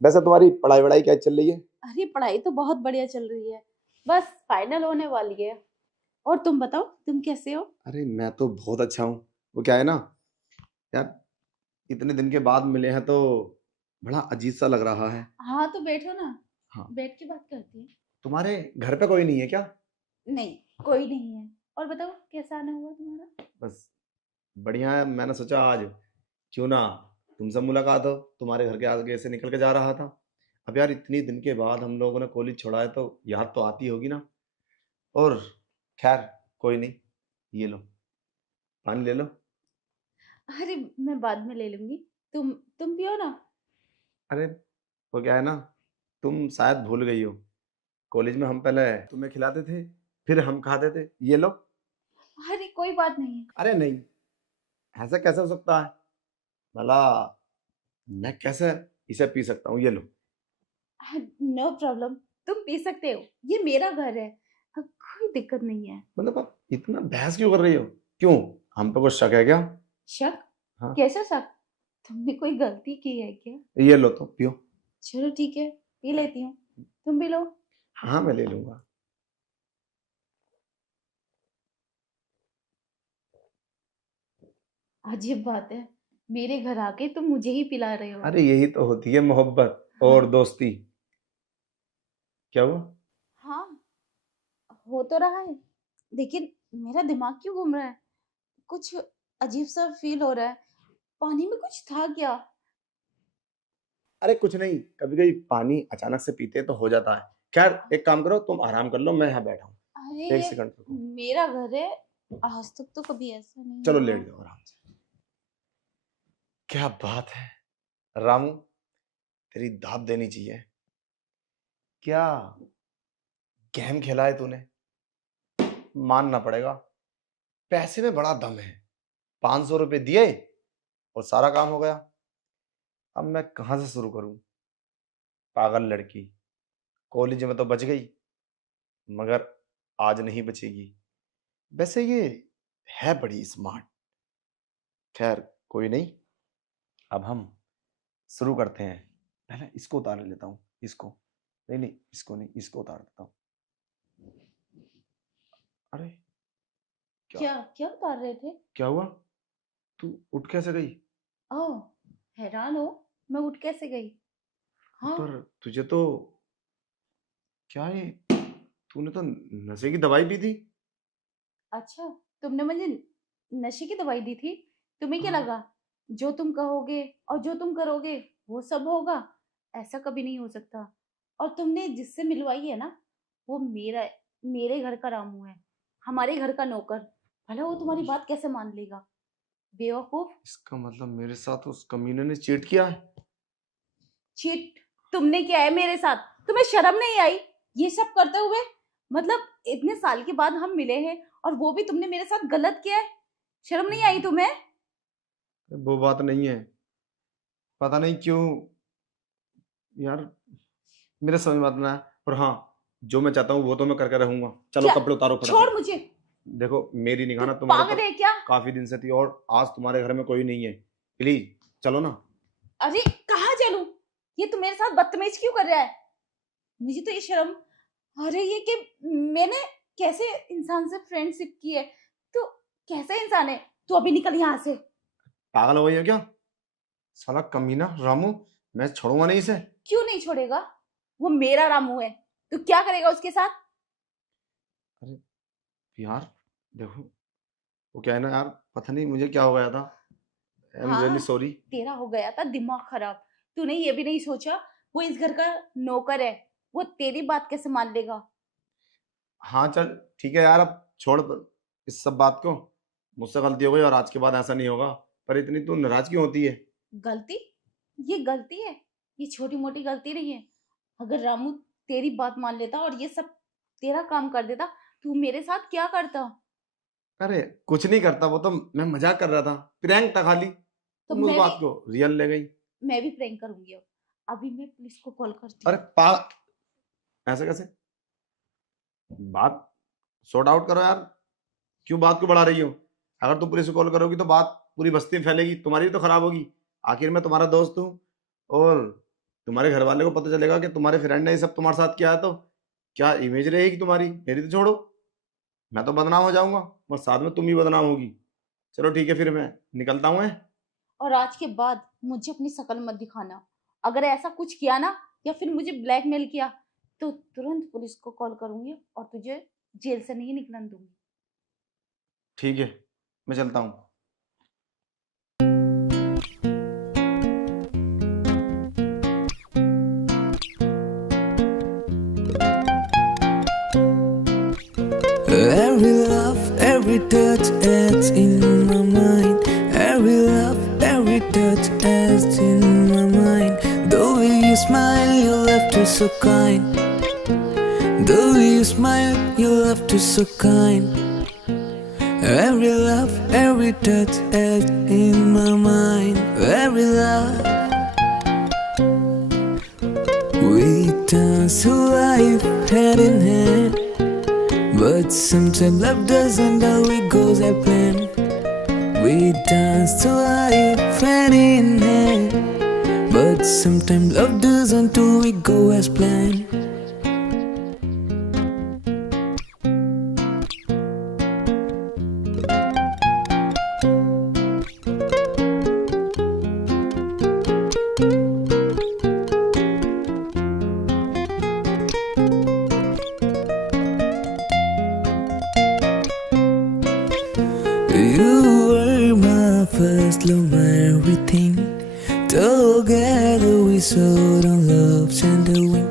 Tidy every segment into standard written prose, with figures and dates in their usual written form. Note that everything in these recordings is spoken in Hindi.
वैसे तुम्हारी पढ़ाई वढ़ाई क्या चल रही है? अरे पढ़ाई तो बहुत बढ़िया चल रही है। बस फाइनल होने वाली है। और तुम बताओ, तुम कैसे हो? अरे मैं तो बहुत अच्छा हूँ। वो क्या है ना यार, इतने दिन के बाद मिले हैं तो बड़ा अजीब सा लग रहा है। हाँ तो बैठो ना, हाँ। बैठ के बात करते हैं। तुम्हारे घर पे कोई नहीं है क्या? नहीं, कोई नहीं है। और बताओ कैसा आना हुआ तुम्हारा? बस बढ़िया है। मैंने सोचा आज क्यों ना तुमसे मुलाकात हो। तुम्हारे घर के आगे से निकल के जा रहा था। अब यार इतनी दिन के बाद हम लोगों ने कॉलेज छोड़ा है तो याद तो आती होगी ना। और खैर कोई नहीं, ये लो, पानी ले लो। अरे मैं बाद में ले लूंगी। तुम पियो ना। अरे वो क्या है ना, तुम शायद भूल गई हो, कॉलेज में हम पहले तुम्हें खिलाते थे, फिर हम खाते थे। ये लो। अरे कोई बात नहीं है। अरे नहीं, ऐसा कैसे हो सकता है भला? मैं कैसे इसे पी सकता हूँ? ये लो। नो प्रॉब्लम, तुम पी सकते हो। ये मेरा घर है। कोई दिक्कत नहीं है। मतलब आप इतना बहस क्यों कर रही हो? क्यों, हम पे कुछ शक है क्या? शक? हाँ। कैसा शक? तुमने कोई गलती की है क्या? ये लो तो पियो। चलो ठीक है, पी लेती हूँ। तुम भी लो। हाँ मैं ले लूंगा। अजीब बात है, मेरे घर आके तुम मुझे ही पिला रहे हो। अरे यही तो होती है मोहब्बत और हाँ। दोस्ती। क्या हुआ? हाँ, हो तो रहा है, लेकिन मेरा दिमाग क्यों घूम रहा है? कुछ अजीब सा फील हो रहा है। पानी में कुछ था क्या? अरे कुछ नहीं, कभी कभी पानी अचानक से पीते तो हो जाता है। खैर एक काम करो, तुम आराम कर लो, मैं यहाँ बैठा हूँ। अरे एक ये सेकंड रुको। मेरा घर है, आज तक तो कभी ऐसा नहीं चलो हुआ। लेट जाओ आराम से। क्या बात है रामू, तेरी दाद देनी चाहिए। क्या गेम खेला है तूने, मानना पड़ेगा। पैसे में बड़ा दम है। 500 रुपये दिए और सारा काम हो गया। अब मैं कहाँ से शुरू करूं? पागल लड़की, कॉलेज में तो बच गई, मगर आज नहीं बचेगी। वैसे ये है बड़ी स्मार्ट। खैर कोई नहीं, अब हम शुरू करते हैं। पहले इसको उतार लेता हूँ, इसको नहीं नहीं, इसको नहीं, इसको उतार देता हूँ। अरे क्या, क्या क्या उतार रहे थे? क्या हुआ? तू उठ कैसे गई? ओह, हैरान हो मैं उठ कैसे गई? हाँ। पर तुझे तो, क्या है, तूने तो नशे की दवाई पी थी। अच्छा, तुमने मुझे नशे की दवाई दी थी? तुम्हें क्या हाँ। लगा जो तुम कहोगे और जो तुम करोगे वो सब होगा? ऐसा कभी नहीं हो सकता। और तुमने जिससे मिलवाई है ना, वो मेरे घर का रामू है, हमारे घर का नौकर। भला वो तुम्हारी बात कैसे मान लेगा? बेवकूफ। इसका मतलब मेरे साथ उस कमीने ने चीट किया है। चीट? तुमने किया है मेरे साथ? तुम्हें शर्म नहीं आई ये सब करते हुए? मतलब इतने साल के बाद हम मिले हैं और वो भी तुमने मेरे साथ गलत किया है? शर्म नहीं आई तुम्हें? वो बात नहीं है, पता नहीं क्यों यार, मेरे समझ में आता है। पर हाँ, जो मैं चाहता हूँ वो तो मैं करके रहूंगा। चलो क्या? कपड़े उतारो छोड़ फटाफट। मुझे। देखो मेरी निगाह तू ना तुम्हारे ऊपर पागल है क्या? काफी दिन से थी, और आज तुम्हारे घर में कोई नहीं है। प्लीज चलो ना। अरे कहाँ चलूं? ये तू मेरे साथ बदतमीज क्यों कर रहा है? मुझे तो ये शर्म आ रही है कि मैंने कैसे इंसान से फ्रेंडशिप की है। तू कैसा इंसान है? तू अभी निकल यहाँ से। पागल हो गई है क्या? साला कमीना रामू, मैं छोड़ूंगा नहीं इसे। क्यों नहीं छोड़ेगा? वो मेरा रामू है। तू क्या करेगा उसके साथ? अरे यार देखो, वो क्या है ना यार, पता नहीं मुझे क्या हो गया था। आई एम रियली हाँ, सॉरी। तेरा हो गया था दिमाग खराब। तूने ये भी नहीं सोचा वो इस घर का नौकर है, वो तेरी बात कैसे मान लेगा? हाँ चल ठीक है यार, अब छोड़ इस सब बात को। मुझसे गलती हो गई और आज के बाद ऐसा नहीं होगा। पर इतनी तू नाराज क्यों होती है? गलती? ये गलती है? ये छोटी मोटी गलती नहीं है। अगर रामू तेरी बात मान लेता और ये सब तेरा काम कर देता, तू मेरे साथ क्या करता? अरे कुछ नहीं करता, वो तो मैं मजाक कर रहा था, प्रैंक था खाली। तो तुम उस बात को रियल ले गई। मैं भी प्रैंक करूंगी अब। अभी मैं पुलिस को कॉल करती अरे हूँ। ऐसे कैसे? बात सॉर्ट आउट करो यार, क्यों बात को बढ़ा रही हो? अगर तुम पुलिस को कॉल करोगी तो बात पूरी बस्ती में फैलेगी, तुम्हारी भी तो खराब होगी। आखिर मैं तुम्हारा दोस्त हूँ, और तुम्हारे घर वाले को पता चलेगा कि तुम्हारे फ्रेंड ने ये सब तुम्हारे साथ किया है, तो क्या इमेज रहेगी तुम्हारी? मेरी तो छोड़ो, मैं तो बदनाम हो जाऊंगा, बस साथ में तुम ही बदनाम होगी। चलो ठीक है, फिर मैं निकलता हूँ। और आज के बाद मुझे अपनी शक्ल मत दिखाना। अगर ऐसा कुछ किया ना या फिर मुझे ब्लैकमेल किया तो तुरंत पुलिस को कॉल करूंगी और तुझे जेल से नहीं निकलने दूंगी। ठीक है, मैं चलता हूँ। Every love, every touch adds in my mind. Every love, every touch adds in my mind. The way you smile, your laughter so kind. The way you smile, your laughter so kind. Every love, every touch adds in my mind. Every love, we dance through life hand in hand. But sometimes love doesn't always go as planned. We dance to life hand in hand. But sometimes love doesn't always go as planned. You were my first love, my everything. Together we soared on love's tender wing.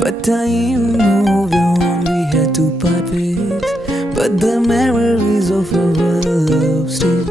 But time moved on, we had to part ways. But the memories of our love still.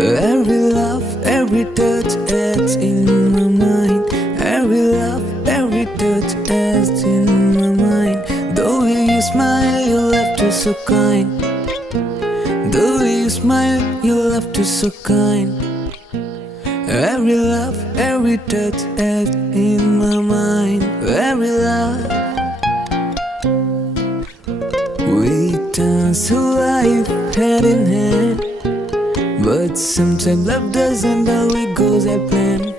Every love, every touch adds in my mind. Every love, every touch adds in my mind. The way you smile, your laughter so kind. The way you smile, your laughter so kind. Every love, every touch adds in my mind. Every love, we dance through life hand in hand. But sometimes love doesn't always go as planned.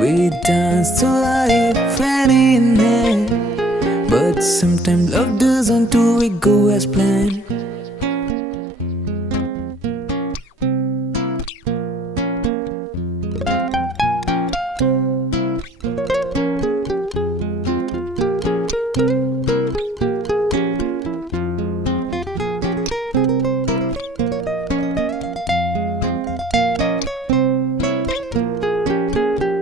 We dance to life hand in hand. But sometimes love doesn't always go as planned.